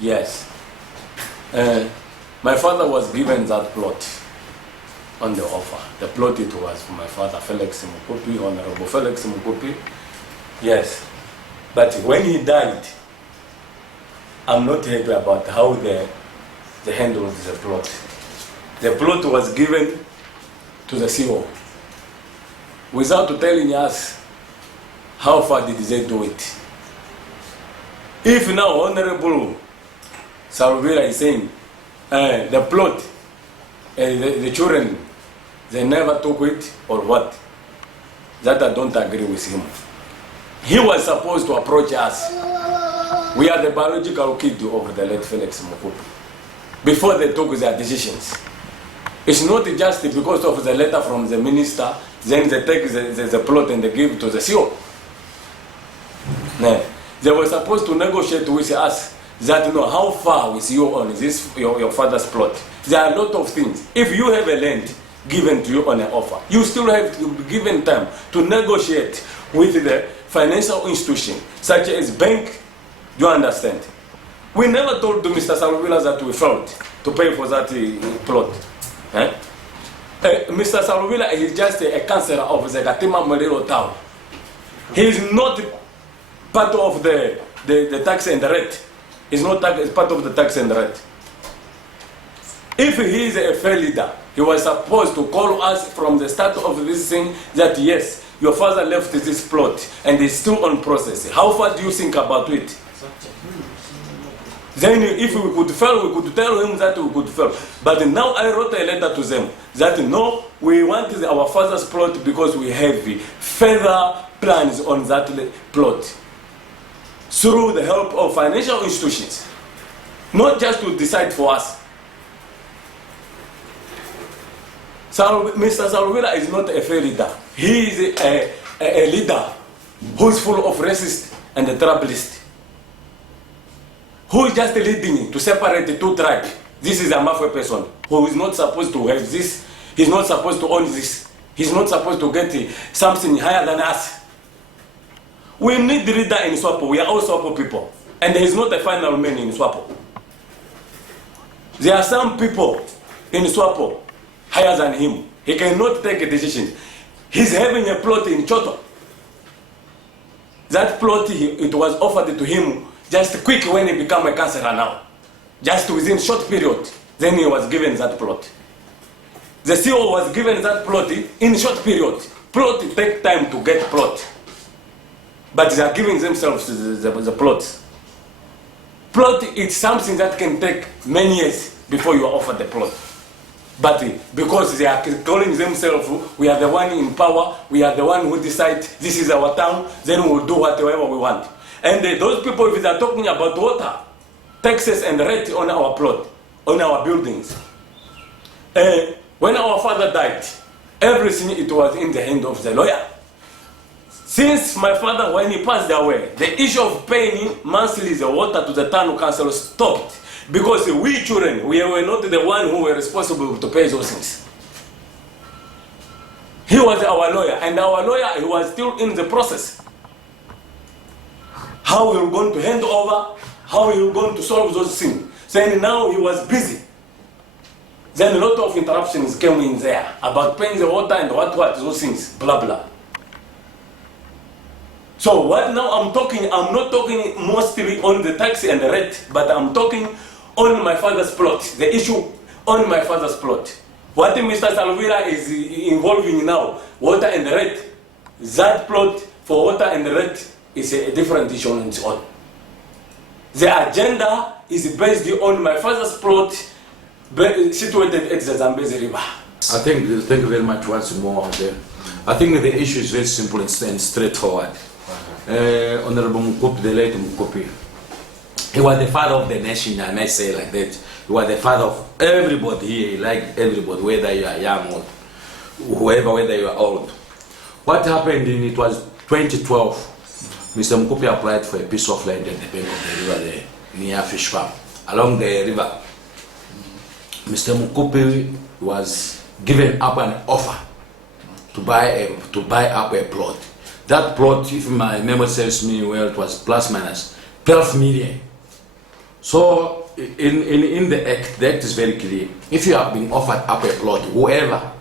Yes. My father was given that plot on the offer. The plot it was for my father, Felix Mukupi, Honorable Felix Mukupi. Yes. But when he died, I'm not happy about how they handled the plot. The plot was given to the CEO without telling us how far did they do it. If now Honorable Salubila is saying the plot, the children, they never took it or what, that I don't agree with him. He was supposed to approach us. We are the biological kid of the late Felix Mukupi before they took their decisions. It's not just because of the letter from the minister, then they take the plot and they give to the CEO. No. They were supposed to negotiate with us that, you know, how far with you on this your father's plot. There are a lot of things. If you have a land given to you on an offer, you still have to be given time to negotiate with the financial institution, such as bank. Do you understand? We never told Mr. Salubila that we failed to pay for that plot. Mr. Salubila is just a councilor of the Katima Mulilo town. He is not part of the tax and the rate. He's not part of the tax and the rate. If he is a fair leader, he was supposed to call us from the start of this thing that yes, your father left this plot and it's still on process. How far do you think about it? Then if we could fail, we could tell him that we could fail. But now I wrote a letter to them that no, we want our father's plot because we have further plans on that plot through the help of financial institutions, not just to decide for us. Mr. Salubila is not a fair leader. He is a leader who is full of racists and troublists, who is just leading to separate the two tribes. This is a mafia person who is not supposed to have this. He's not supposed to own this. He's not supposed to get something higher than us. We need the leader in Swapo. We are all Swapo people. And there is not a final man in Swapo. There are some people in Swapo higher than him. He cannot take a decision. He's having a plot in Choto. That plot, it was offered to him just quick when he became a councillor now. Just within a short period, then he was given that plot. The CEO was given that plot in a short period. Plot take time to get plot. But they are giving themselves the plot. Plot is something that can take many years before you are offered the plot. But because they are calling themselves, we are the one in power, we are the one who decide this is our town, then we will do whatever we want. And those people, if they are talking about water, taxes and rent on our plot, on our buildings. When our father died, everything it was in the hand of the lawyer. Since my father, when he passed away, the issue of paying monthly the water to the town council stopped. Because we children, we were not the one who were responsible to pay those things. He was our lawyer, and our lawyer, he was still in the process. How we were going to hand over, how we were going to solve those things. Then now he was busy. Then a lot of interruptions came in there about paying the water and what, those things, blah, blah. So what now I'm not talking mostly on the tax and the rent, but I'm talking on my father's plot, the issue on my father's plot. What Mr. Salubila is involving now, water and the rent, that plot for water and the rent is a different issue on its own. The agenda is based on my father's plot situated at the Zambezi River. Thank you very much once more. I think the issue is very simple and straightforward. Honorable Mukupi, the late Mukupi, he was the father of the nation, I may say like that. He was the father of everybody here, like everybody, whether you are young or whoever, whether you are old. What happened it was 2012, Mr. Mukupi applied for a piece of land at the bank of the river there, near Fish Farm, along the river. Mr. Mukupi was given up an offer to buy up a plot. That plot, if my memory serves me well, it was plus minus 12 million. So in the act is very clear. If you have been offered up a plot, whoever,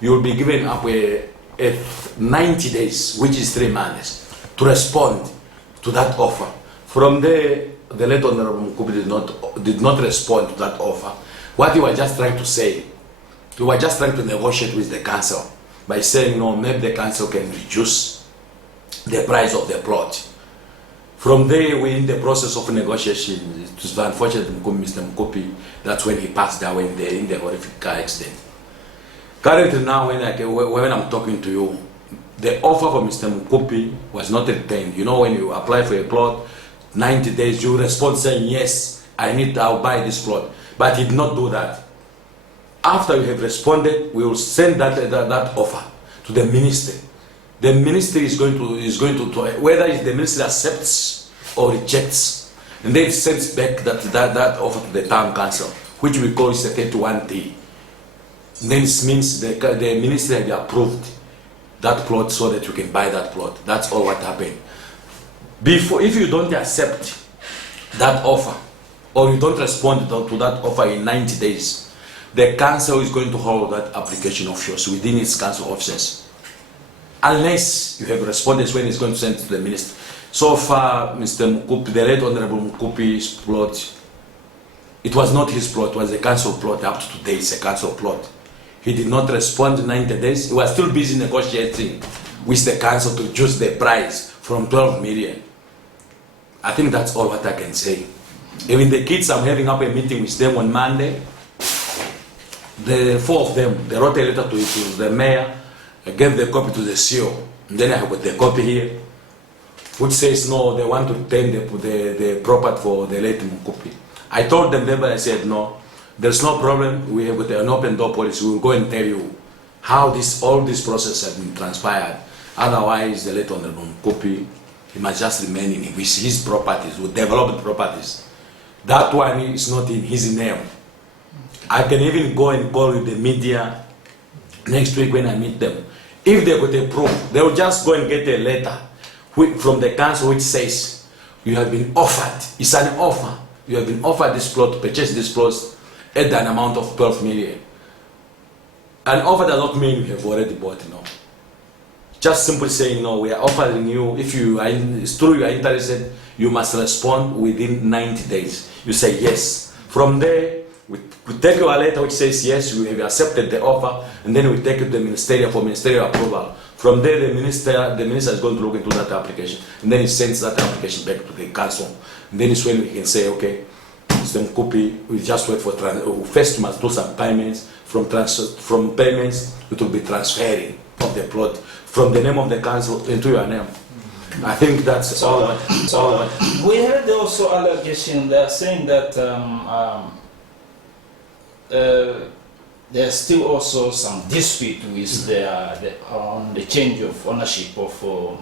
you will be given up a 90 days, which is 3 months, to respond to that offer. From there, the late Honorable Mukupi did not respond to that offer. What you were just trying to say, you were just trying to negotiate with the council by saying, no, maybe the council can reduce the price of the plot. From there, we're in the process of negotiation. It was unfortunate, Mr. Mukupi, that's when he passed away in the horrific car accident. Currently now, when I'm talking to you, the offer for Mr. Mukupi was not retained. You know, when you apply for a plot, 90 days, you respond saying, yes, I'll buy this plot. But he did not do that. After you have responded, we will send that offer to the minister. The minister is going to whether the minister accepts or rejects, and then sends back that offer to the town council, which we call is a 31T. Then it means the minister has approved that plot so that you can buy that plot. That's all what happened. If you don't accept that offer, or you don't respond to that offer in 90 days, the council is going to hold that application of yours within its council offices. Unless you have responded when it's going to send it to the minister. So far, Mr. Mukupi, the late Honorable Mukupi's plot, it was not his plot, it was a council plot. Up to today, it's a council plot. He did not respond in 90 days. He was still busy negotiating with the council to reduce the price from 12 million. I think that's all what I can say. Even the kids, I'm having up a meeting with them on Monday. The 4 of them, they wrote a letter to the mayor. I gave the copy to the CEO. And then I have got the copy here, which says no, they want to retain the property for the late Mukupi. I told them then, but I said no, there's no problem. We have got an open door policy. We will go and tell you how all this process has been transpired. Otherwise, the late Honorable Mukupi, he must just remain in with his properties, with developed properties. That one is not in his name. I can even go and call with the media next week when I meet them. If they got a proof, they will just go and get a letter from the council which says you have been offered. It's an offer. You have been offered this plot, purchase this plot at an amount of 12 million. An offer does not mean you have already bought, no. Just simply saying, no, we are offering you, if it's true you are interested, you must respond within 90 days. You say yes. From there, we take your letter which says yes, we have accepted the offer, and then we take it to the ministerial for ministerial approval. From there, the minister is going to look into that application, and then he sends that application back to the council. And then it's when we can say, okay, Mr. Mukupi, we just wait for first we must do some payments. From payments, it will be transferring of the plot from the name of the council into your name. I think that's all. We heard also allegation. They are saying that there's still also some dispute with on the change of ownership of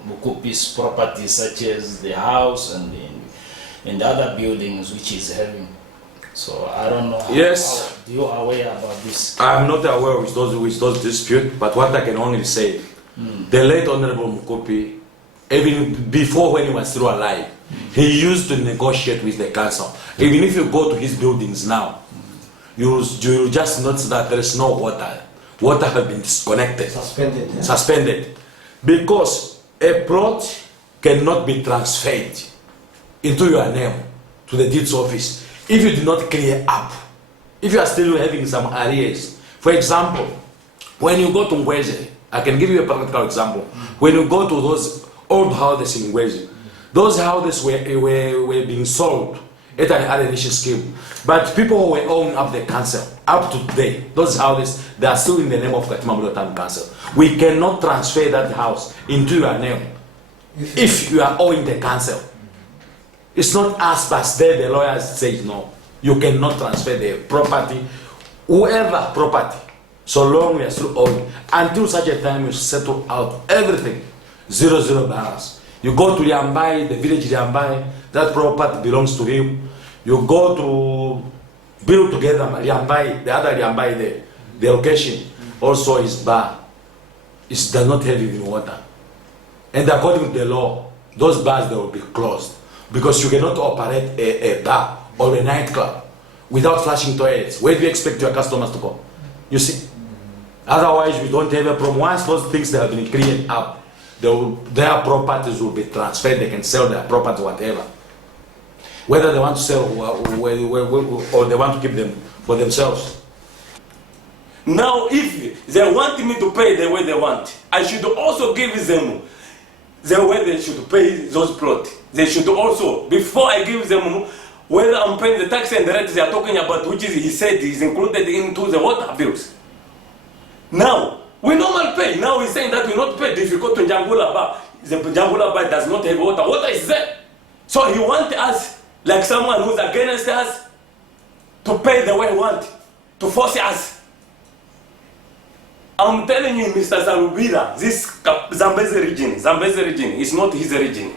Mukupi's properties, such as the house and the other buildings which he's having. So I don't know. Yes. How you are aware about this? I'm not aware with those disputes, but what I can only say, the late Honorable Mukupi, even before when he was still alive, he used to negotiate with the council. Even if you go to his buildings now, you will just notice that there is no water. Water has been disconnected. Suspended. Yeah? Suspended. Because a plot cannot be transferred into your name to the deeds office if you do not clear up. If you are still having some arrears. For example, when you go to Ngweze, I can give you a practical example. When you go to those old houses in Ngweze, those houses were being sold at an allocation scheme. But people who were owning up the council, up to today, those houses, they are still in the name of Katima Council. We cannot transfer that house into your name if you are owing the council. It's not us, but there the lawyers say no. You cannot transfer the property, whoever property, so long we are still owing, until such a time you settle out everything, 0 balance. You go to Liambai, the village Liambai, that property belongs to him. You go to build together Liambai, the other Liambai there, the location also is bar. It does not have even water. And according to the law, those bars they will be closed because you cannot operate a bar or a nightclub without flashing toilets, where do you expect your customers to go? You see? Otherwise, we don't have a problem. Once those things that have been cleared up, their properties will be transferred. They can sell their property, whatever. Whether they want to sell or they want to keep them for themselves. Now, if they want me to pay the way they want, I should also give them the way they should pay those plots. They should also, before I give them, whether I'm paying the tax and the rent they are talking about, which is, he said, is included into the water bills. Now, we normally pay. Now he's saying that we not pay. If you go to Njangula bar, the Njangula bar does not have water. Water is there. So he wants us, like someone who's against us, to pay the way we want, to force us. I'm telling you, Mr. Salubila, this Zambezi region is not his region.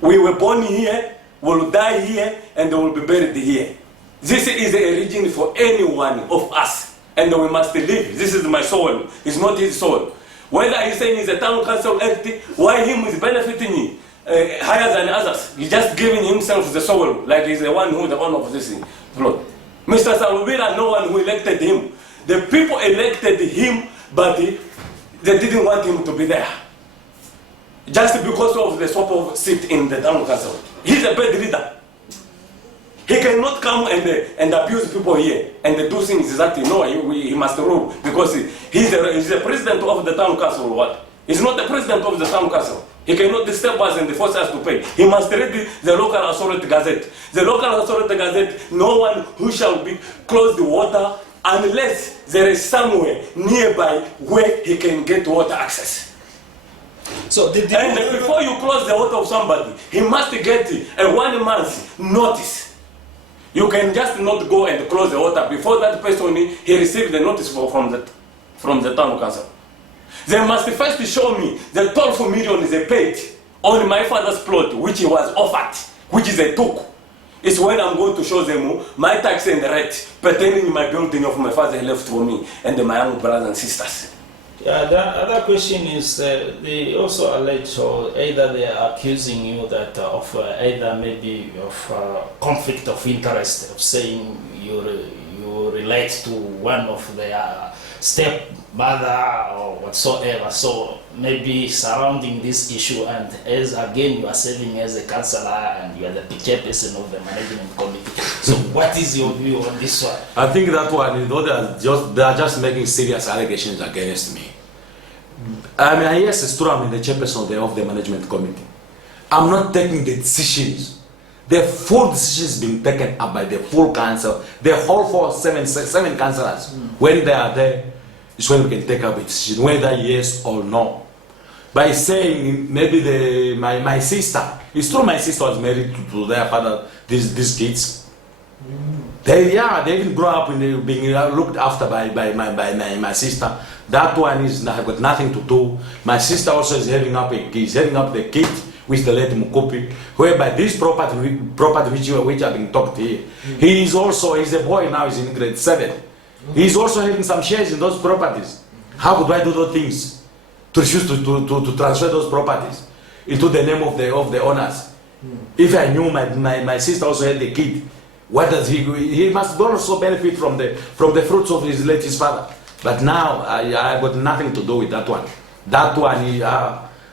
We were born here, will die here, and will be buried here. This is a region for any one of us, and we must live. This is my soul. It's not his soul. Whether he's saying it's a town council act, why him is benefiting higher than others? He's just giving himself the soul, like he's the one who the owner of this plot. Mr. Salubila, no one who elected him. The people elected him, but they didn't want him to be there. Just because of the swap of seat in the town council. He's a bad leader. He cannot come and abuse people here and do things that he must rule, because he's the president of the town council or what? He's not the president of the town council. He cannot disturb us and force us to pay. He must read the local authority gazette. The local authority gazette, no one who shall be close the water unless there is somewhere nearby where he can get water access. So and before you close the water of somebody, he must get a 1 month notice. You can just not go and close the water before that person he received the notice from the town council. They must first show me the 12 million they paid on my father's plot, which he was offered, which is a took. It's when I'm going to show them my tax and rent pertaining to my building of my father left for me and my young brothers and sisters. Yeah, the other question is they also allege, or either they are accusing you that of either maybe of conflict of interest, of saying you relate to one of their stepmother or whatsoever. So maybe surrounding this issue, and as again you are serving as a councillor and you are the chairperson of the management committee. So what is your view on this one? I think that one, they are just making serious allegations against me. I mean, yes, it's true, I'm in the chairperson of the management committee. I'm not taking the decisions. The full decisions being taken up by the full council, the whole seven councillors. When they are there, is when we can take up a decision, whether yes or no. By saying maybe my sister, it's true my sister was married to their father, these kids. They even grew up in being looked after by my sister. That one is got nothing to do. My sister also is having up the kid with the late Mukupi, whereby this property which have been talked here. He's a boy now, he's in grade 7. He's also having some shares in those properties. How could I do those things? To refuse to transfer those properties into the name of the owners. If I knew my sister also had the kid, what does he must also benefit from the fruits of his late father. But now I got nothing to do with that one. That one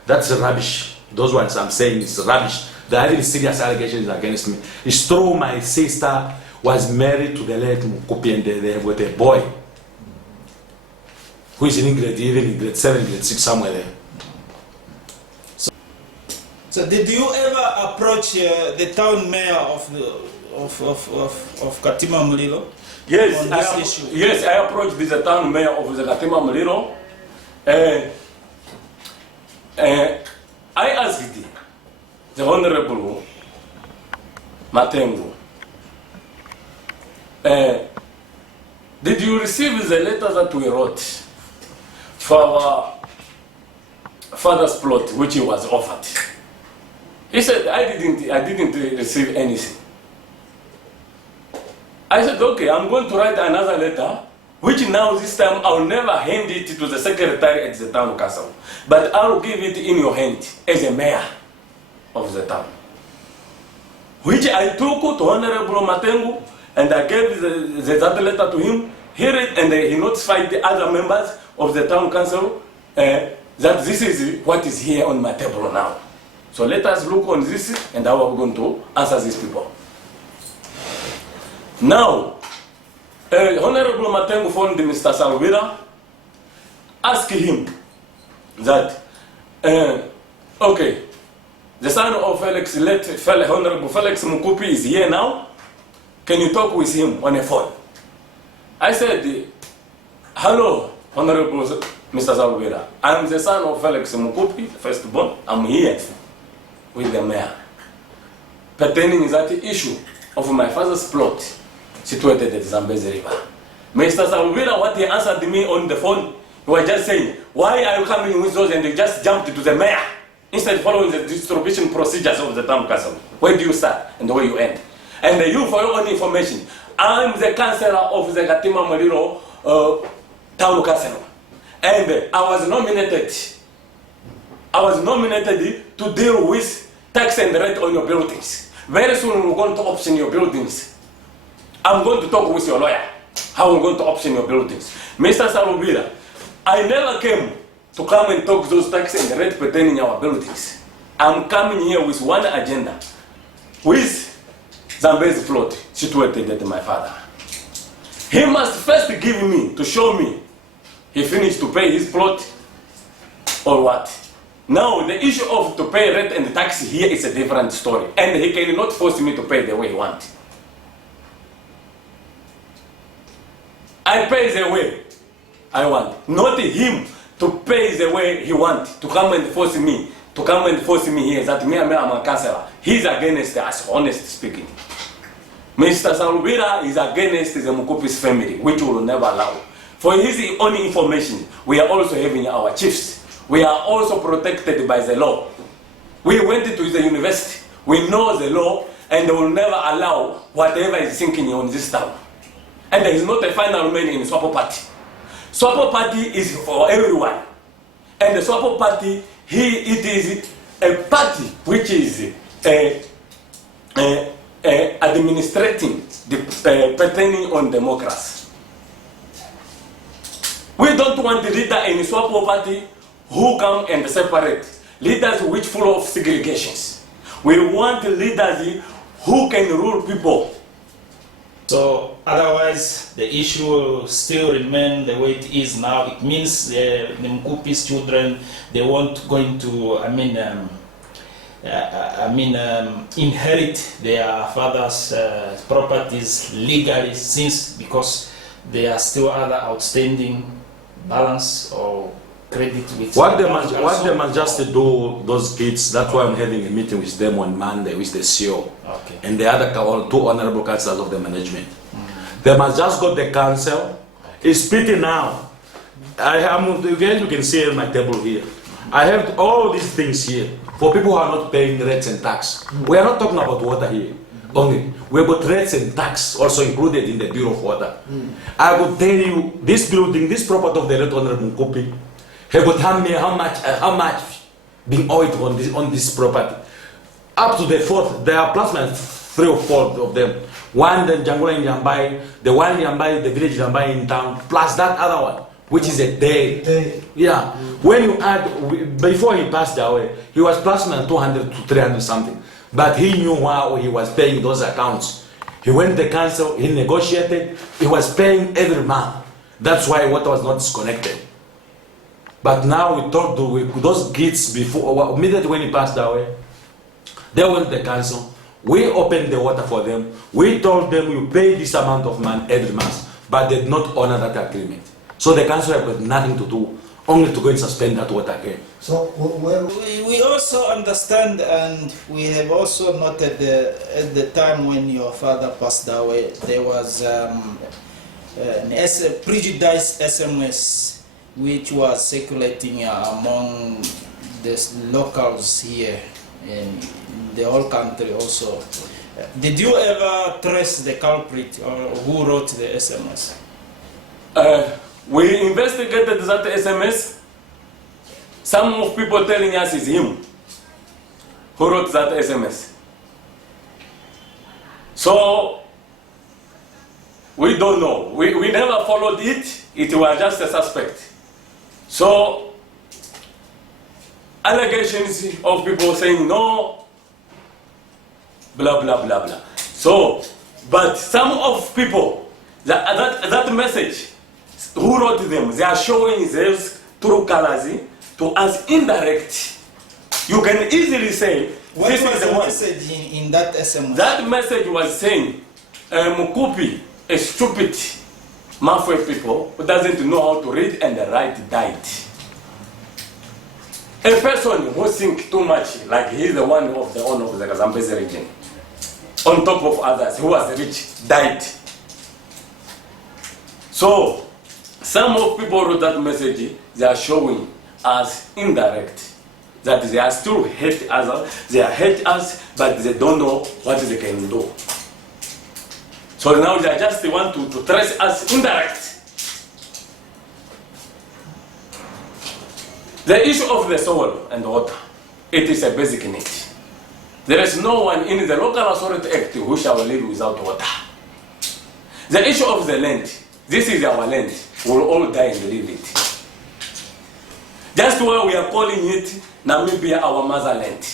that's rubbish. Those ones I'm saying is rubbish. There are very serious allegations against me. It's true my sister was married to the late Mukupi and they have got a boy who is in grade 7, grade 6, somewhere there. So did you ever approach the town mayor of Katima Mulilo? Yes, I approached the town mayor of the Katima Mulilo. I asked the Honorable Matengo, did you receive the letter that we wrote for our father's plot, which he was offered? He said, I didn't receive anything. I said, okay, I'm going to write another letter, which now this time I'll never hand it to the secretary at the town council, but I'll give it in your hand as a mayor of the town. which I took to Honorable Matengu, and I gave that letter to him. He read and he notified the other members of the town council that this is what is here on my table now. So let us look on this and how we're going to answer these people. Now, Honorable Matengu phoned Mr. Salubila, asking him that, okay, the son of Felix, Honorable Felix Mukupi is here now. Can you talk with him on a phone? I said, hello, Honorable Mr. Salubila. I'm the son of Felix Mukupi, firstborn. I'm here with the mayor, pertaining to that issue of my father's plot situated at Zambezi River. Mr. Salubila, what he answered me on the phone, he was just saying, why are you coming with those? And they just jumped to the mayor instead of following the distribution procedures of the town council. Where do you start and where you end? And you, for your own information, I'm the councilor of the Katima Mulilo town council. And I was nominated to deal with tax and rent on your buildings. Very soon we're going to option your buildings. I'm going to talk with your lawyer how I'm going to option your buildings. Mr. Salubila, I never came to come and talk those tax and rent pertaining our buildings. I'm coming here with one agenda, with Zambezi plot situated at my father. He must first give me, to show me, he finished to pay his plot or what. Now, the issue of to pay rent and tax here is a different story. And he cannot force me to pay the way he wants. I pay the way I want. Not him to pay the way he wants, to come and force me here, that me, I'm a councilor. He's against us, honestly speaking. Mr. Salubila is against the Mukupi's family, which we will never allow. For his own information, we are also having our chiefs. We are also protected by the law. We went to the university. We know the law, and they will never allow whatever is thinking on this town. And there is not a final man in Swapo Party. Swapo Party is for everyone. And the Swapo Party, it is a party which is administrating pertaining on democracy. We don't want the leader in Swapo Party who come and separate. Leaders which full of segregations. We want leaders who can rule people. So otherwise the issue will still remain the way it is now. It means the Mukupi's children, they won't going to inherit their father's properties legally, because there are still other outstanding balance or credit with what they must just do, those kids. That's why I'm having a meeting with them on Monday with the CEO and the other two honorable councillors of the management. They must just go to the council. It's pretty now. You can see on my table here. I have all these things here for people who are not paying rates and tax. We are not talking about water here only. We have got rates and tax also included in the Bureau of Water. I will tell you, this building, this property of the late Honorable Mukupi, have got how much being owed on this property. Up to the fourth, there are plus minus 3 or 4 of them. One the Njangula in Yambai, the one in Yambai, the village Yambai in town, plus that other one, which is a day. Yeah. When you add, before he passed away, he was plus minus 200 to 300 something. But he knew how he was paying those accounts. He went to the council, he negotiated, he was paying every month. That's why water was not disconnected. But now we talked to those kids before, immediately when he passed away, they went to the council, we opened the water for them, we told them you pay this amount of money every month, but they did not honor that agreement. So the council had nothing to do, only to go and suspend that water again. So we also understand, and we have also noted at the time when your father passed away, there was a prejudiced SMS which was circulating among the locals here in the whole country also. Did you ever trace the culprit or who wrote the SMS? We investigated that SMS. Some of people telling us it's him who wrote that SMS. So we don't know. We never followed it. It was just a suspect. So allegations of people saying no, blah blah blah blah. So, but some of people that message who wrote them, they are showing those true colors to us indirect. You can easily say What this was is the the one. message in that SMS? That message was saying Mukupi, a stupid Mafwe people who doesn't know how to read and write, died. A person who thinks too much, like he's the one of the owner of the Zambezi region, on top of others who was rich, died. So some of people wrote that message, they are showing us indirect that they are still hate us, they hate us, but they don't know what they can do. So now they just want to trace us indirect. The issue of the soil and water, it is a basic need. There is no one in the Local Authority Act who shall live without water. The issue of the land, this is our land, we will all die and leave it. Just why we are calling it Namibia our motherland.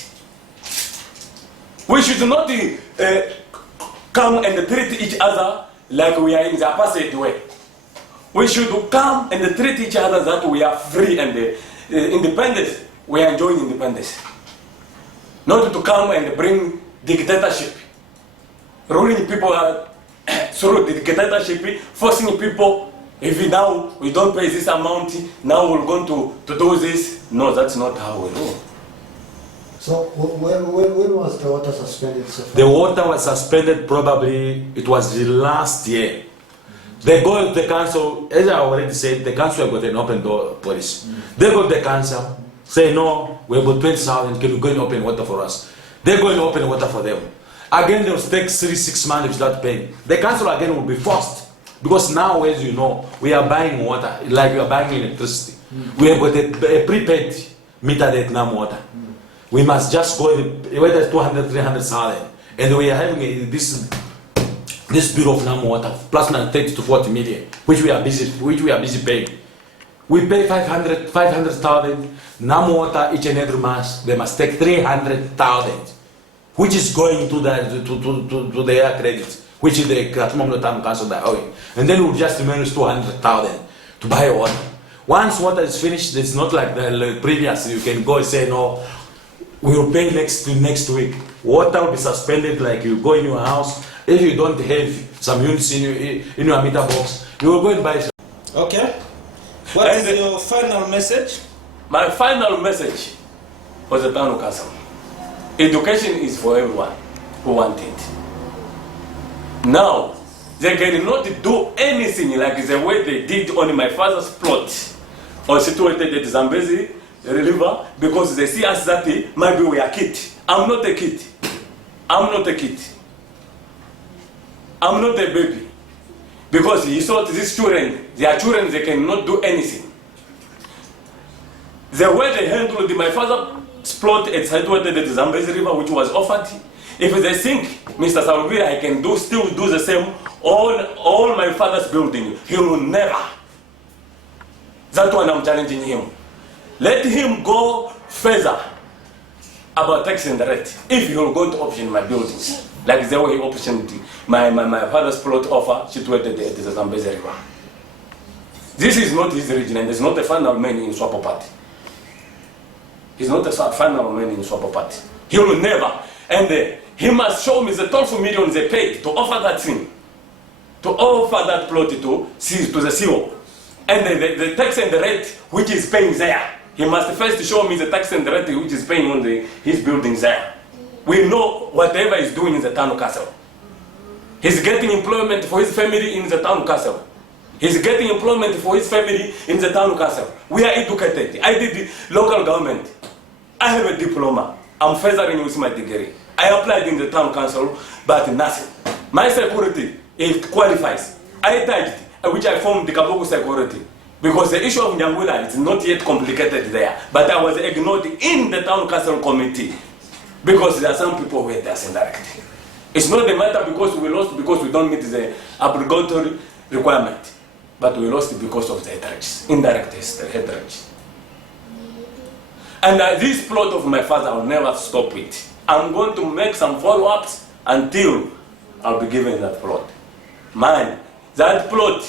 We should not come and treat each other like we are in the opposite way. We should come and treat each other that we are free and independent. We are enjoying independence. Not to come and bring dictatorship. Ruling people through dictatorship, forcing people. If now we don't pay this amount, now we're going to do this. No, that's not how we do. So when was the water suspended so far? The water was suspended probably, it was the last year. They go to the council, as I already said, the council got an open door policy. They go to the council, say no, we have got 20,000, can you go and open water for us? They go and open water for them. Again, they will take 3-6 months without paying. The council again will be forced. Because now, as you know, we are buying water, like we are buying electricity. We have got a prepaid meter that NAM water. We must just go, whether 200, 300,000. And we are having this bill of NAM water, plus 30 to 40 million, which we are busy paying. We pay 500,000 NAM water each and every month. They must take 300,000, which is going to their credits, which is the Katima Council that owing. And then we'll just remain with 200,000 to buy water. Once water is finished, it's not like the previous. You can go and say, no, we will pay next week. Water will be suspended, like you go in your house. If you don't have some units in your meter box, you will go and buy some. Okay. What is your final message? My final message for the town council. Education is for everyone who wants it. Now, they cannot do anything like the way they did on my father's plot or situated at Zambezi River because they see us that maybe we are kids. I'm not a kid. I'm not a kid. I'm not a baby. Because he thought these children, their children, they cannot do anything. The way they handled my father's plot at situated at Zambezi River, which was offered, if they think, Mr. Salubila, I can still do the same all my father's building, he will never. That's why I'm challenging him. Let him go further about taxing the rent. If he will go to option my buildings, like the way he optioned my father's plot offer situated at the Zambezi River. This is not his region, and there's not a final man in Swapo Party. He's not a final man in Swapo Party. He will never. And he must show me the 12 million they paid to offer that thing, to offer that plot to the CEO. And the tax and the rate which is paying there. He must first show me the tax and the rate which is paying on his buildings there. We know whatever he's doing in the town castle. He's getting employment for his family in the town castle. He's getting employment for his family in the town castle. We are educated. I did local government. I have a diploma. I'm furthering with my degree. I applied in the town council, but nothing. My security, it qualifies. I touched, which I formed the Kabuku security. Because the issue of Njangula is not yet complicated there. But I was ignored in the town council committee. Because there are some people who hate us indirectly. It's not the matter because we lost because we don't meet the obligatory requirement, but we lost because of the hatred, indirect hatred. And this plot of my father, I'll never stop it. I'm going to make some follow-ups until I'll be given that plot. Man, that plot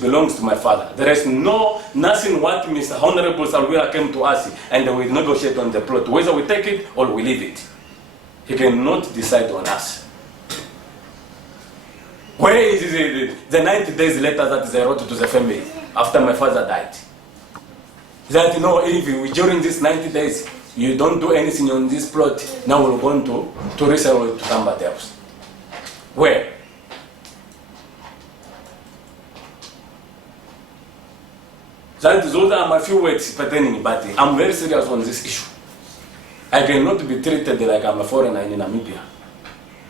belongs to my father. There is nothing what Mr. Honorable Salubila came to us and we negotiate on the plot. Whether we take it or we leave it. He cannot decide on us. Where is the 90 days letter that they wrote to the family after my father died? That if during these 90 days you don't do anything on this plot, now we're going to resell it to somebody else. Where? Those are my few words pertaining, but I'm very serious on this issue. I cannot be treated like I'm a foreigner in Namibia.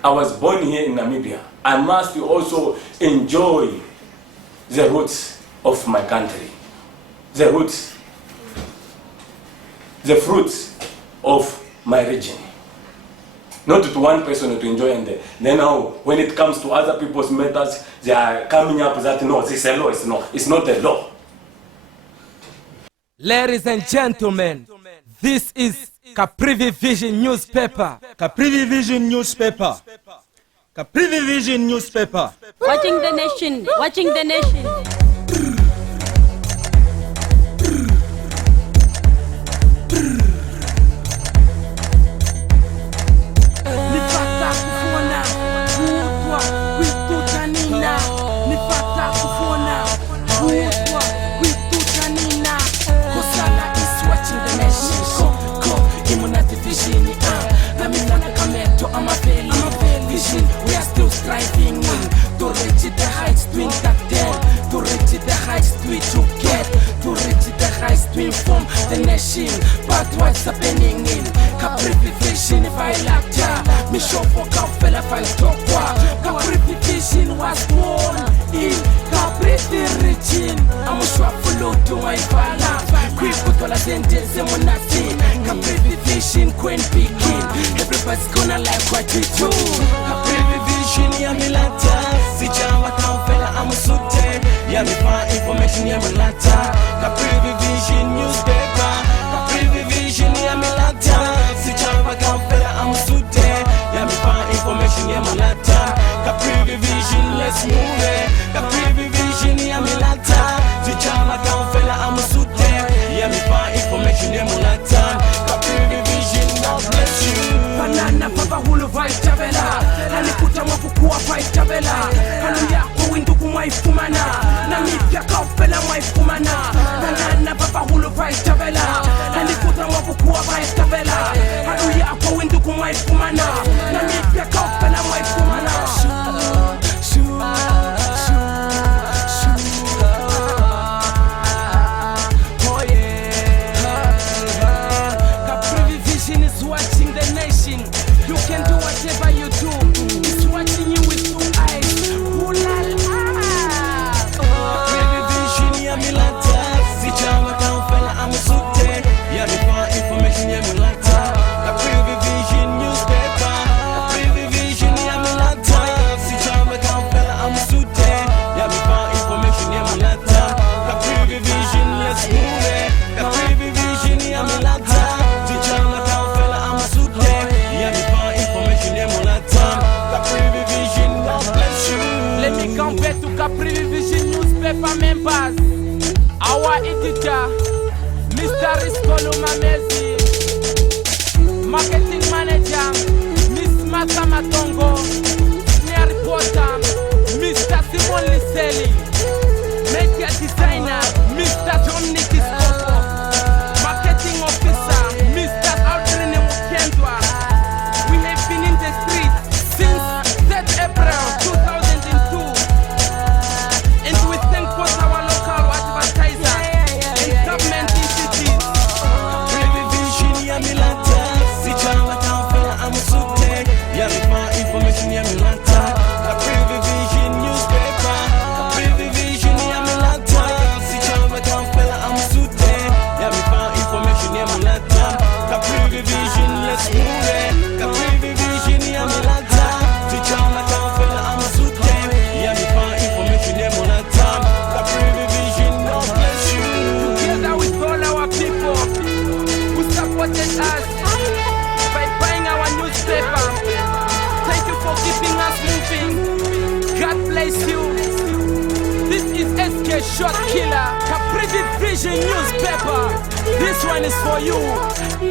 I was born here in Namibia. I must also enjoy the roots of my country. The roots, the fruits of my region. Not to one person to enjoy, and then now when it comes to other people's matters, they are coming up that no, this is a law. It's not a law. Ladies and gentlemen, this is Caprivi Vision newspaper. Caprivi Vision newspaper. Caprivi Vision newspaper. Watching the nation. Watching the nation. We are still striving to reach the heights to entertain, to reach the heights to get, to reach the heights to inform the nation. But what's happening in Caprivi Vision? If I like ya, me show for Kaufela if I stop wa. Caprivi Vision was born in Caprivi region. I'm a swap for load to my fala. Quick put all the sentence and we're not seeing Caprivi Vision, Queen Peking. Everybody's gonna like what we do. Caprivi Vision, ya milata. Si jawa Kaufela, I'm a sute. Ya me find information, ya milata. Caprivi Vision newspaper. Caprivi Vision, ya milata. Si jawa Kaufela, I'm a sute. Ya me find information, ya milata. Caprivi Vision, let's move it. Caprivi Vision, ya milata. Si jawa Kaufela, I'm a sute. Ya me find information, ya milata. Caprivi Vision, God bless you. Banana papa hulu vai tabela. Halikuta mwakukuwa vai tabela. Halu yako windu kumaifumana. Na mipya Kaufela maifumana. Banana papa hulu vai tabela. Halikuta mwakukuwa vai tabela. Halu yako windu kumaifumana. Na mipya Kaufela maifumana. Oh yeah. Caprivi Vision is watching the nation. You can do whatever you do. It's watching you with two eyes. Ooh la la. Caprivi Vision, ya milata. Si jawa Kaufela, I'm a sute. Ya me find information, ya milata. Caprivi Vision newspaper. Caprivi Vision, ya milata. Si jawa Kaufela, I'm a sute. Ya me find information, ya milata. Caprivi Vision, let's move it. Caprivi Vision, ya milata. Si jawa Kaufela, I'm a sute. Ya me find information, ya milata. Caprivi Vision, God bless you. Let me come back to Caprivi Vision newspaper members. Our editor, Mr. Riskolo Mamezi. Marketing manager, Miss Mata Matongo. Senior reporter, Mr. Simon Liseli. Media designer, Mr. John Nikiskopo. Marketing officer, Mr. Aldrin Kabuku. We have been in the streets since 3rd April 2002. And we thank both our local advertisers and government entities. Caprivi Vision, ya milata. Si jawa Kaufela, I'm a sute. Ya me find information, ya milata. Caprivi Vision. bless you. This is SK Shot Killer, Caprivi Vision newspaper. This one is for you.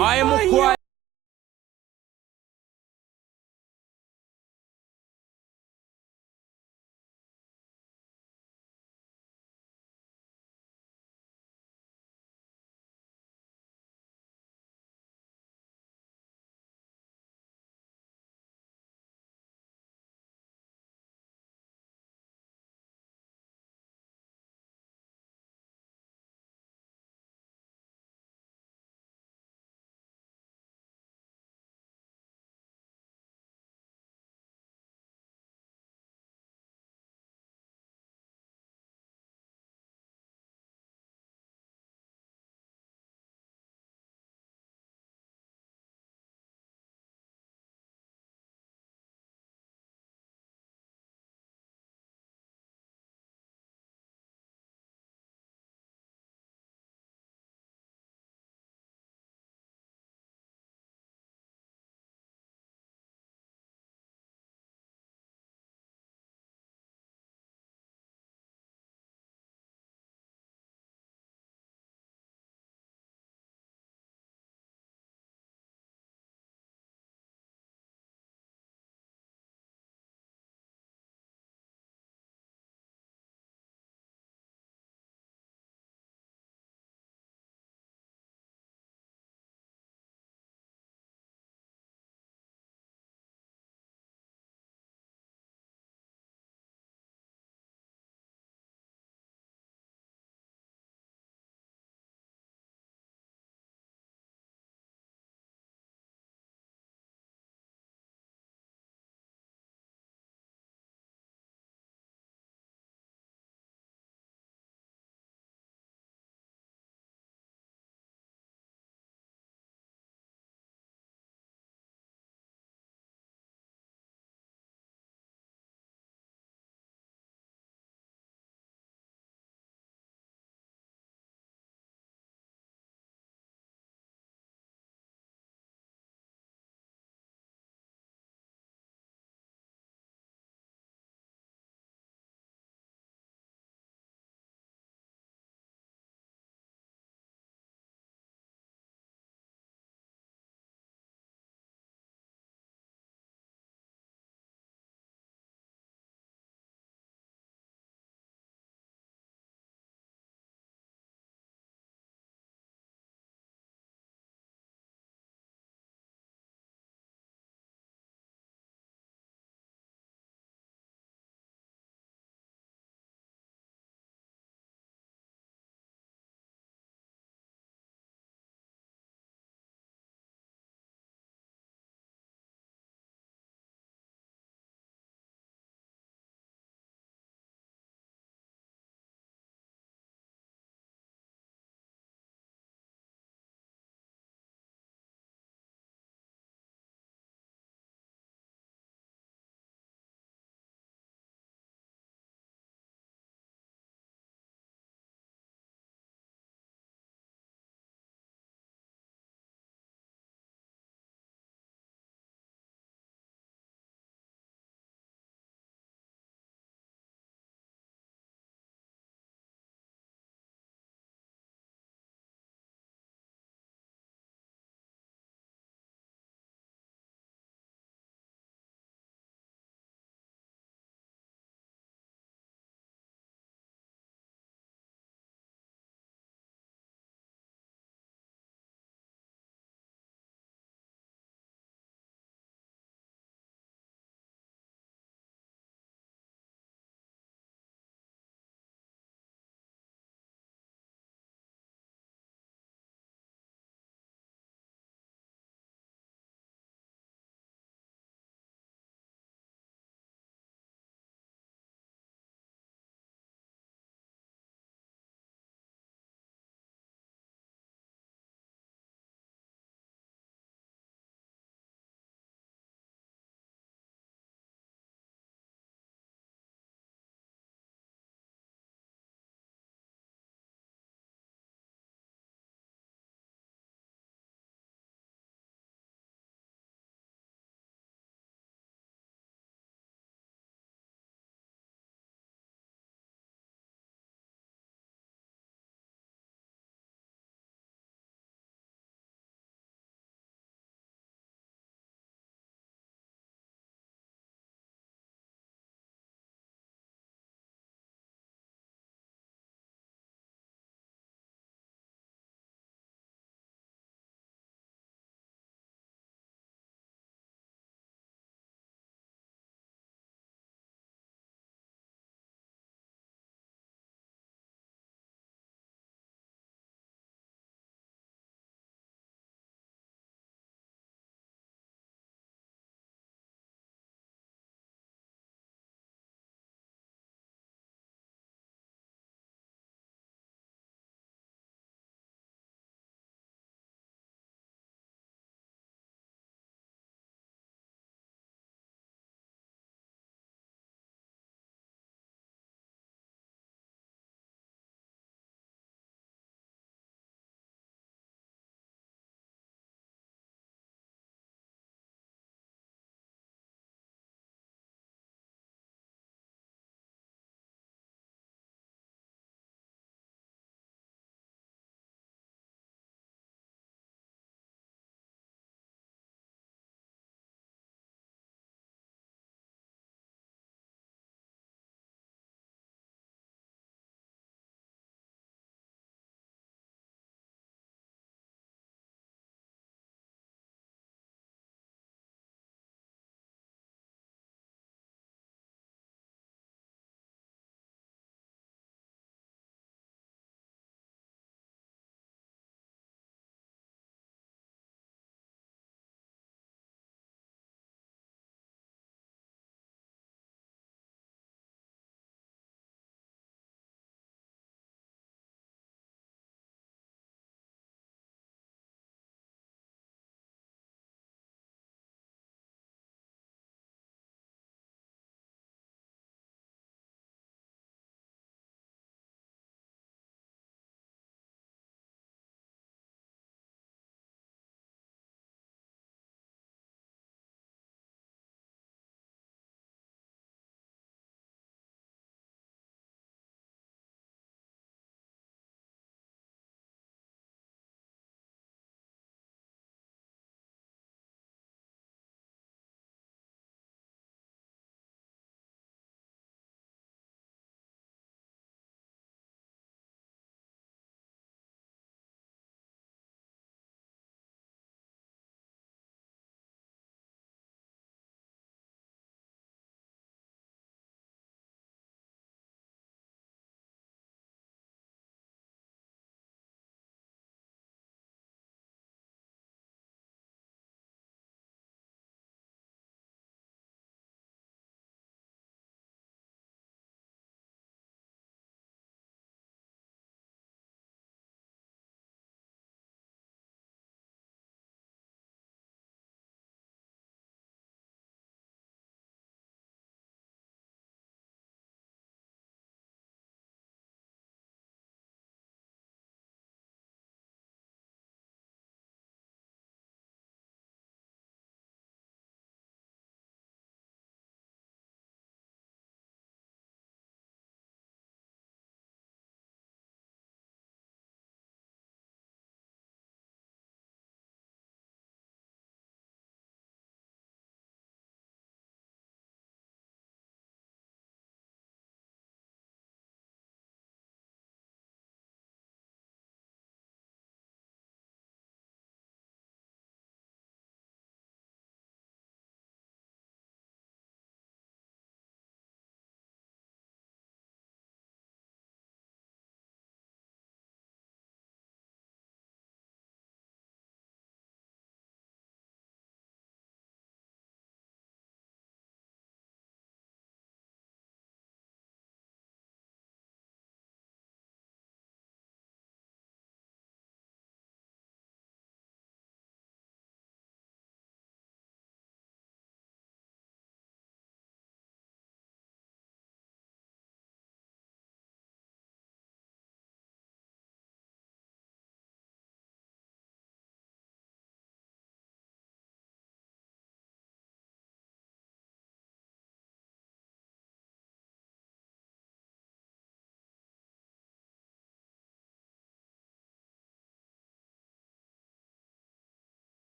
I am Mukwai.